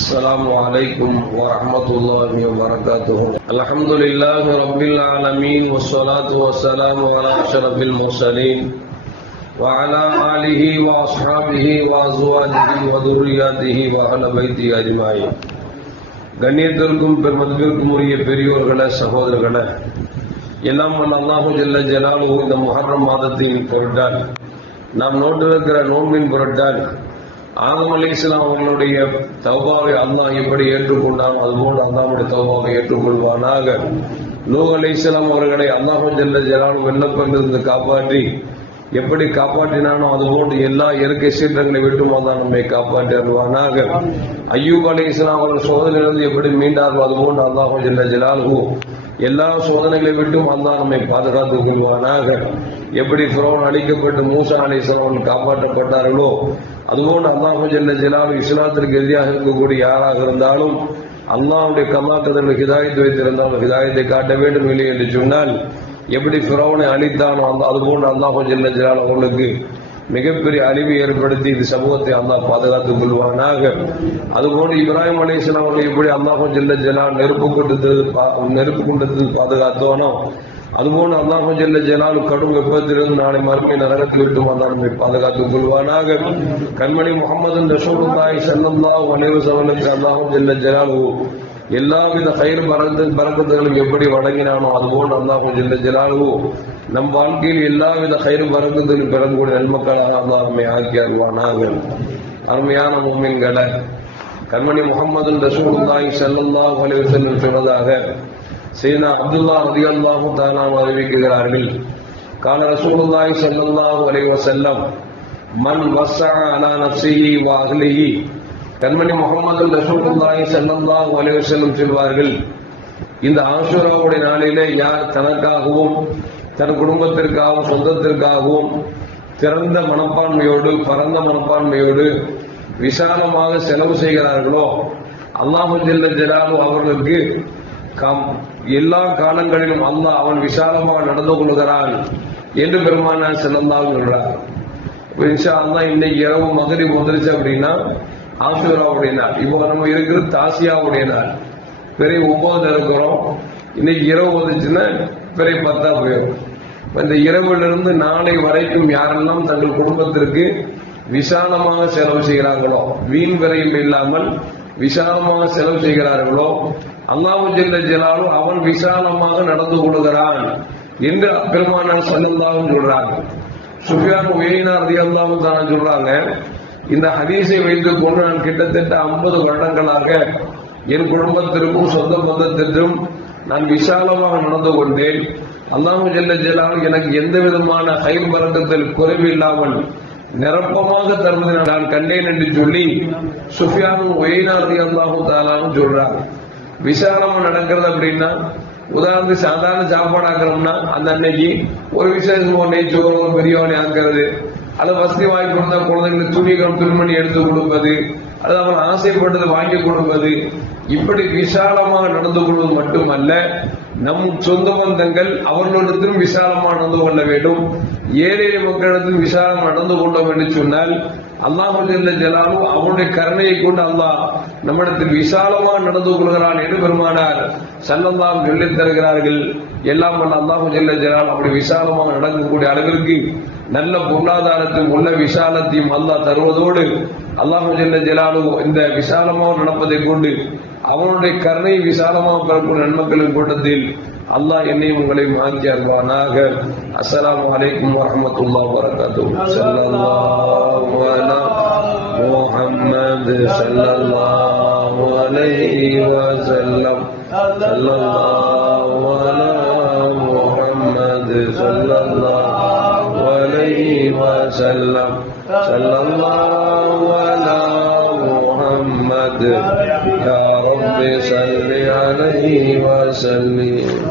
السلام عليكم ورحمة الله وبركاته. الحمد لله رب العالمين والصلاة والسلام على أشرف المرسلين وعلى آله وأصحابه وأزواجه وذرياته وأهل بيته أجمعين. கண்ணியத்திற்கும் பெருமதிப்பிற்கும் உரிய பெரியோர்களே, சகோதரர்களே, எல்லாம் அல்லாஹு ஜல்ல ஜலாலுஹு இந்த முஹர்ரம் மாதத்தின் பொருட்டால் நாம் நோட்டிருக்கிற நோன்பின் பொருட்டால் ஆதம் அலைஹிஸ்ஸலாம் அவர்களுடைய தௌபாவை அல்லாஹ் எப்படி ஏற்றுக்கொண்டான், அதுபோல் அல்லாஹ்வுடைய தௌபாவை ஏற்றுக்கொள்வானாக. நூஹ் அலைஹிஸ்ஸலாம் அவர்களை அல்லாஹு ஜல்ல ஜலாலுஹு வெள்ளப்பெருந்திலிருந்து காப்பாற்றி எப்படி காப்பாற்றினானோ அதுபோன்று எல்லா இயற்கை சீற்றங்களை விட்டும் அல்லாஹ் நம்மை காப்பாற்றி அருள்வானாக. அய்யூப் அலைஹிஸ்ஸலாம் அவர்கள் சோதனையிலிருந்து எப்படி மீண்டார்களோ அதுபோன்று அல்லாஹு ஜல்ல ஜலாலுஹு எல்லா சோதனைகளை விட்டும் அல்லாஹ் நம்மை பாதுகாத்துக் கொள்வானாக. எப்படி ஃபிரௌன் அழிக்கப்பட்டு மூசா அலைஹிஸ்ஸலாம் அவர்கள் காப்பாற்றப்பட்டார்களோ அதுபோன்று அல்லாஹு ஜல்ல ஜலாலுஹு இஸ்லாத்திற்கு எதிராக இருக்கக்கூடிய யாராக இருந்தாலும் அல்லாஹ்வுடைய கமாக்கதற்கு ஹிதாயத் வைத்திருந்தாலும் ஹிதாயத்தை காட்ட வேண்டும். இல்லை என்று சொன்னால் எப்படி ஃபிரௌனை அழித்தானோ அதுபோன்று அல்லாஹு ஜல்ல ஜலாலுஹு அவர்களுக்கு மிகப்பெரிய அழிவை ஏற்படுத்தி இந்த சமூகத்தை அல்லாஹ் பாதுகாத்துக் கொள்வானாக. அதுபோன்று இப்ராஹிம் அலைஹிஸ்ஸலாம் அவர்கள் எப்படி அல்லாஹு ஜல்ல ஜலாலுஹு நெருப்பு கொண்டது பாதுகாத்தோனோ அதுபோன்று அல்லாஹு ஜல்ல ஜலாலுஹு கடும் வெப்பத்திலிருந்து நாளை மறுமை நரகத்தில் விட்டும் அல்லாஹ் நம்மை பாதுகாத்துக் கொள்வானாக. கண்மணி முஹம்மது ரசூலுல்லாஹி ஸல்லல்லாஹு அலைஹி வஸல்லம் அல்லாஹு ஜல்ல ஜலாலுஹு எல்லாவித கயிறு பரக்கத்துகளும் எப்படி வழங்கினானோ அதுபோன்று அல்லாஹு ஜல்ல ஜலாலுஹு நம் வாழ்க்கையில் எல்லாவித கயிறு பரக்கத்துகளும் பெறக்கூடிய நன்மக்களாக அல்லாஹ் நம்மை ஆக்கி அருள்வானாக. அருமையான முஃமின்களே, கண்மணி முஹம்மது ரசூலுல்லாஹி ஸல்லல்லாஹு அலைஹி வஸல்லம் சொன்னதாக சையதுனா அப்துல்லாஹ் ரலியல்லாஹு தஆலா அறிவிக்கிறார்கள். கால ரசூலுல்லாஹி ஸல்லல்லாஹு அலைஹி வஸல்லம் மன் வஸஅ அலா நஃப்ஸிஹி வ அஹ்லிஹி. கண்மணி முஹம்மது ரசூலுல்லாஹி ஸல்லல்லாஹு அலைஹி வஸல்லம் சொல்வார்கள், இந்த ஆஷூராவுடைய நாளிலே யார் தனக்காகவும் தன் குடும்பத்திற்காகவும் சொந்தத்திற்காகவும் திறந்த மனப்பான்மையோடு பரந்த மனப்பான்மையோடு விசாலமாக செலவு செய்கிறார்களோ அல்லாஹு ஜல்ல ஜலாலுஹு அவர்களுக்கு எல்லா காலங்களிலும் அல்லாஹ் அவன் விசாலமாக நடந்து கொள்கிறான் என்று பெருமானார் ஸல்லல்லாஹு அலைஹி சொல்றார். இன்ஷா அல்லாஹ் இன்னைக்கு இரவு மக்ரிப் வந்துருச்சு அப்படின்னா ஆஷூராவுடைய நாள். இப்போ நம்ம இருக்கிறது தாசியாவுடைய நாள். பிறை 9 இருக்கிறோம். இன்னைக்கு இரவு வந்துச்சுன்னா பிறை 10 போயிடும். இந்த இரவிலிருந்து நாளை வரைக்கும் யாரெல்லாம் தங்கள் குடும்பத்திற்கு விசாலமாக செலவு செய்கிறார்களோ, வீண் விரையில் இல்லாமல் விசாலமாக செலவு செய்கிறார்களோ அல்லாஹு ஜல்ல ஜலாலுஹு அவன் விசாலமாக நடந்து கொள்கிறான் என்று பெருமானார் ஸல்லல்லாஹு அலைஹி சொல்றாங்க. சுஃபியான் உயைனா ரலியல்லாஹு தஆலா சொல்றாங்க, இந்த ஹதீஸை வைத்துக் கொண்டு நான் கிட்டத்தட்ட 50 வருடங்களாக என் குடும்பத்திற்கும் சொந்த பந்தத்திற்கும் நான் விசாலமாக நடந்து கொண்டேன். அல்லாஹு ஜல்ல ஜலாலுஹு எனக்கு எந்த விதமான கயிர் பரக்கத்தில் குறைவு இல்லாமல் நிரப்பமாக தருவதை நான் கண்டேன் என்று சொல்லி சுஃபியான் உயைனா ரலியல்லாஹு தஆலா சொல்றாங்க. விசாலமா நடக்கிறது அப்படின்னா உதாரணத்துக்கு சாதாரண சாப்பாடு ஆக்கிறோம்னா அந்த அன்னைக்கு ஒரு விசேஷமா நெய்ச்சோறு பெரியவனை ஆக்கிறது, அல்லது வசதி வாங்கி கொடுத்தா குழந்தைங்களுக்கு துணிமணி எடுத்து கொடுப்பது, அல்லது அவன் ஆசைப்பட்டது வாங்கி கொடுப்பது, இப்படி விசாலமாக நடந்து கொள்வது மட்டுமல்ல நம் சொந்த பந்தங்கள் அவர்களிடத்திலும் விசாலமாக நடந்து கொள்ள வேண்டும். ஏழை மக்களிடத்தில் விசாலம் நடந்து கொண்டோம் என்று சொன்னால் அல்லாஹு ஜல்ல ஜலாலுஹு அவனுடைய கருணையை கொண்டு அல்லாஹ் நம்மிடத்தில் விசாலமாக நடந்து கொள்கிறான் என்று பெருமானார் ஸல்லல்லாஹு அலைஹி சொல்லித் தருகிறார்கள். எல்லாம் அல்லாஹு ஜல்ல ஜலாலுஹு அப்படி விசாலமாக நடக்கக்கூடிய அளவிற்கு நல்ல பொருளாதாரத்தையும் உள்ள விசாலத்தையும் அல்லாஹ் தருவதோடு அல்லாஹு ஜல்ல ஜலாலுஹு இந்த விசாலமாக நடப்பதை கொண்டு அவனுடைய கருணை விசாலமாக பெறக்கூடிய நன்மக்களின் கூட்டத்தில் அல்லாஹ் என்னையும் உங்களையும் ஆக்கி அருள்வானாக. அஸ்ஸலாமு அலைக்கும் வரஹ்மத்துல்லாஹி வபரகாத்துஹு. ஸல்லல்லாஹு அலா முஹம்மது ஸல்லல்லாஹு அலைஹி வஸல்லம். ஸல்லல்லாஹு அலா முஹம்மது ஸல்லல்லாஹு அலைஹி வஸல்லம். ஸல்லல்லாஹு அலா முஹம்மது யா ரப்பி ஸல்லி அலைஹி வஸல்லிம்.